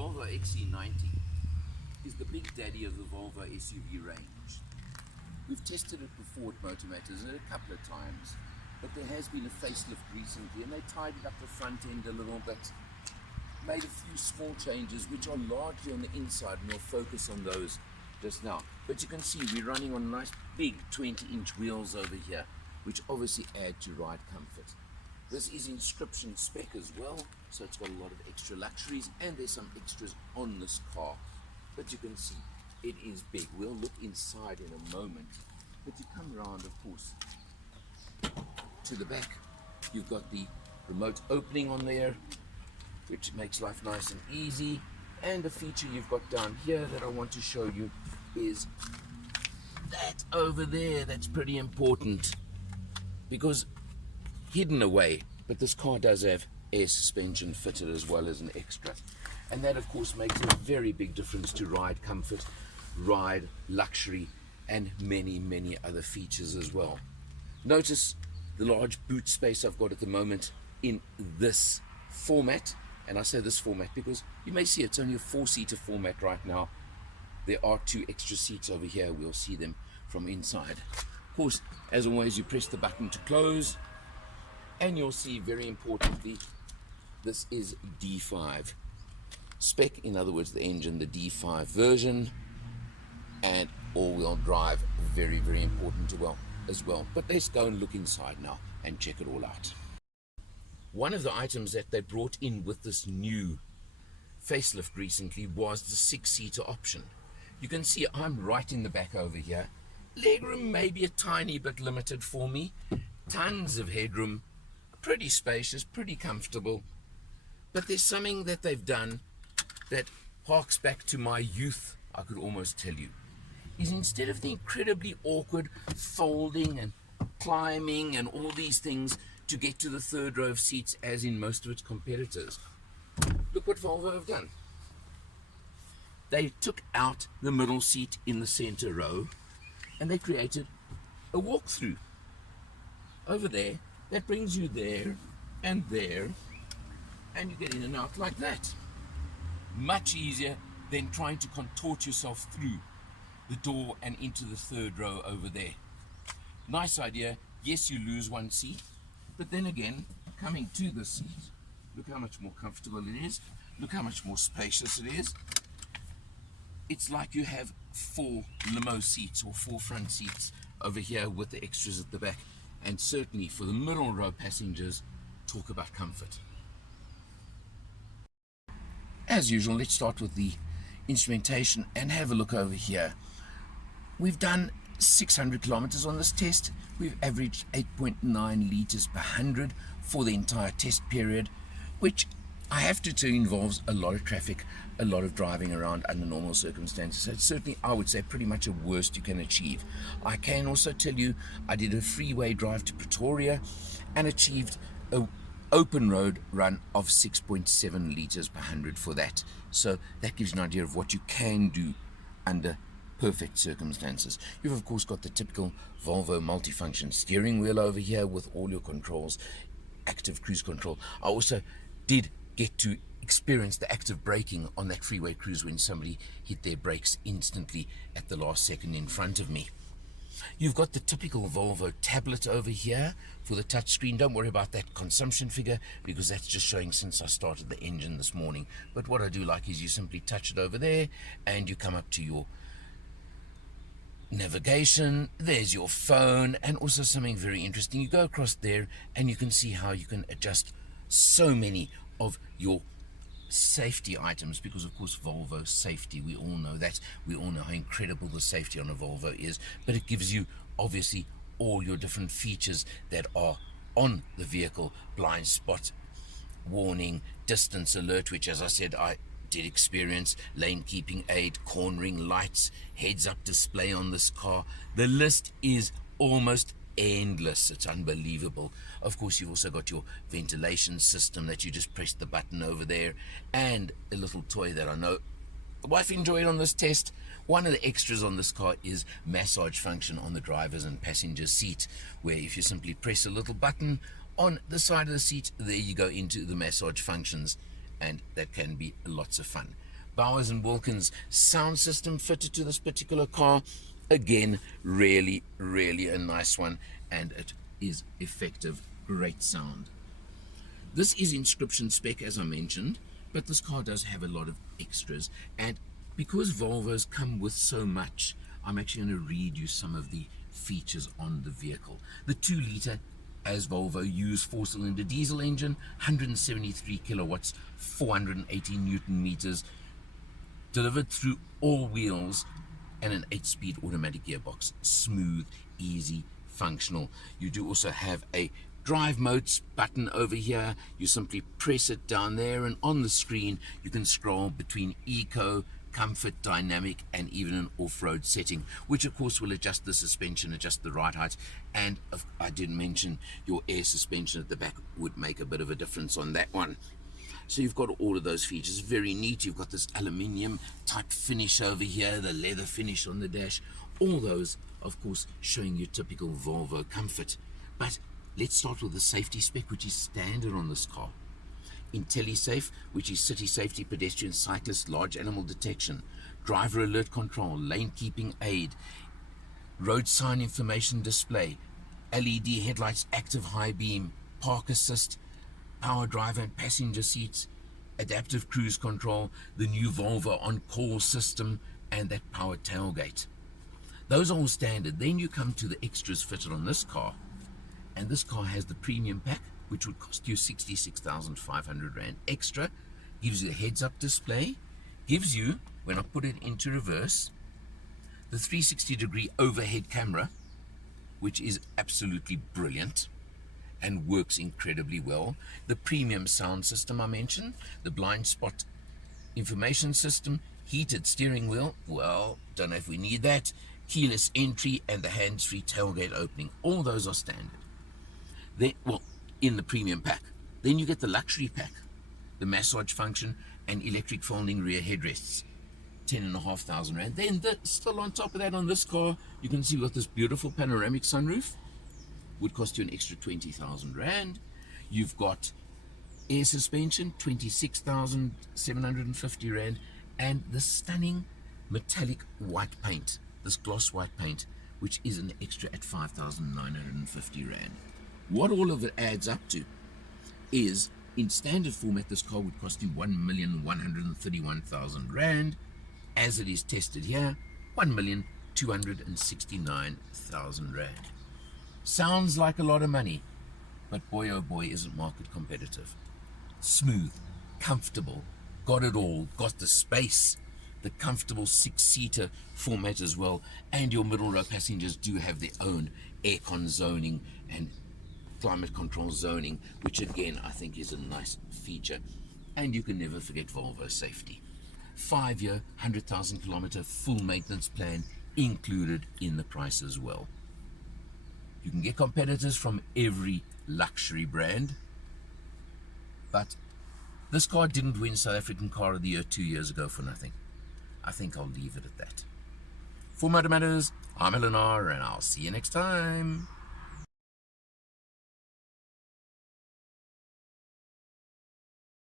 Volvo XC90 is the big daddy of the Volvo SUV range. We've tested it before at Motor Matters a couple of times, but there has been a facelift recently and they tidied up the front end a little bit, made a few small changes which are largely on the inside, and we'll focus on those just now. But you can see we're running on nice big 20-inch wheels over here, which obviously add to ride comfort. This is Inscription spec as well, so it's got a lot of extra luxuries, and there's some extras on this car. But you can see it is big. We'll look inside in a moment. But you come around, of course, to the back. You've got the remote opening on there, which makes life nice and easy. And the feature you've got down here that I want to show you is that over there. That's pretty important because hidden away, but this car does have air suspension fitted as well as an extra, and that of course makes a very big difference to ride comfort, ride luxury, and many other features as well. Notice the large boot space I've got at the moment in this format, and I say this format because you may see it's only a 4-seater format right now. There are 2 extra seats over here. We'll see them from inside. Of course, as always, you press the button to close, and you'll see, very importantly, this is D5 spec, in other words the engine, the D5 version, and all-wheel drive, very important as well. But let's go and look inside now and check it all out. One of the items that they brought in with this new facelift recently was the 6-seater option. You can see I'm right in the back over here. Legroom may be a tiny bit limited for me. Tons of headroom, pretty spacious, pretty comfortable. But there's something that they've done that harks back to my youth, I could almost tell you, is instead of the incredibly awkward folding and climbing and all these things to get to the 3rd row of seats as in most of its competitors, look what Volvo have done. They took out the middle seat in the center row and they created a walk-through over there that brings you there, and you get in and out like that. Much easier than trying to contort yourself through the door and into the 3rd row over there. Nice idea. Yes, you lose 1 seat, but then again, coming to this seat, look how much more comfortable it is. Look how much more spacious it is. It's like you have 4 limo seats or 4 front seats over here with the extras at the back. And certainly for the middle row passengers, talk about comfort. As usual, let's start with the instrumentation and have a look over here. We've done 600 kilometers on this test. We've averaged 8.9 liters per 100 for the entire test period, which I have to tell you involves a lot of traffic, a lot of driving around under normal circumstances. So it's certainly, I would say, pretty much a worst you can achieve. I can also tell you I did a freeway drive to Pretoria and achieved an open road run of 6.7 liters per 100 for that. So that gives you an idea of what you can do under perfect circumstances. You've of course got the typical Volvo multifunction steering wheel over here with all your controls, active cruise control. I also did get to experience the active braking on that freeway cruise when somebody hit their brakes instantly at the last second in front of me. You've got the typical Volvo tablet over here for the touchscreen. Don't worry about that consumption figure because that's just showing since I started the engine this morning. But what I do like is you simply touch it over there and you come up to your navigation. There's your phone, and also something very interesting. You go across there and you can see how you can adjust so many of your safety items, because of course Volvo safety, we all know that. We all know how incredible the safety on a Volvo is, but it gives you obviously all your different features that are on the vehicle: blind spot warning, distance alert, which as I said I did experience, lane keeping aid, cornering lights, heads up display on this car. The list is almost endless. It's unbelievable. Of course, you've also got your ventilation system that you just press the button over there, and a little toy that I know the wife enjoyed on this test. One of the extras on this car is massage function on the driver's and passenger seat, where if you simply press a little button on the side of the seat, there you go into the massage functions, and that can be lots of fun. Bowers and Wilkins sound system fitted to this particular car. Again, really, really a nice one, and it is effective, great sound. This is Inscription spec, as I mentioned, but this car does have a lot of extras, and because Volvos come with so much, I'm actually going to read you some of the features on the vehicle. The 2-litre, as Volvo, used 4-cylinder diesel engine, 173 kilowatts, 480 newton meters, delivered through all wheels, and an 8-speed automatic gearbox. Smooth, easy, functional. You do also have a drive modes button over here. You simply press it down there, and on the screen you can scroll between eco, comfort, dynamic, and even an off-road setting, which of course will adjust the suspension, adjust the ride height, and I did mention your air suspension at the back would make a bit of a difference on that one. So you've got all of those features, very neat. You've got this aluminium type finish over here, the leather finish on the dash, all those of course showing you typical Volvo comfort. But let's start with the safety spec, which is standard on this car. IntelliSafe, which is city safety, pedestrian, cyclist, large animal detection, driver alert control, lane keeping aid, road sign information display, LED headlights, active high beam, park assist, power driver and passenger seats, adaptive cruise control, the new Volvo on-call system, and that power tailgate. Those are all standard. Then you come to the extras fitted on this car, and this car has the premium pack, which would cost you 66,500 Rand extra, gives you a heads-up display, gives you, when I put it into reverse, the 360-degree overhead camera, which is absolutely brilliant and works incredibly well. The premium sound system I mentioned, the blind spot information system, heated steering wheel, well, don't know if we need that, keyless entry, and the hands-free tailgate opening. All those are standard. Then, well, in the premium pack. Then you get the luxury pack, the massage function and electric folding rear headrests, 10,500 Rand. Then still on top of that, on this car, you can see with this beautiful panoramic sunroof, would cost you an extra 20,000 Rand. You've got air suspension, 26,750 Rand, and the stunning metallic white paint, this gloss white paint, which is an extra at 5,950 Rand. What all of it adds up to is, in standard format, this car would cost you 1,131,000 Rand. As it is tested here, 1,269,000 Rand. Sounds like a lot of money, but boy oh boy isn't market competitive. Smooth, comfortable, got it all, got the space, the comfortable 6-seater format as well, and your middle row passengers do have their own aircon zoning and climate control zoning, which again I think is a nice feature. And you can never forget Volvo safety. 5-year, 100,000 kilometer full maintenance plan included in the price as well. You can get competitors from every luxury brand, but this car didn't win South African Car of the Year 2 years ago for nothing. I think I'll leave it at that. For Motor Matters, I'm Eleanor, and I'll see you next time.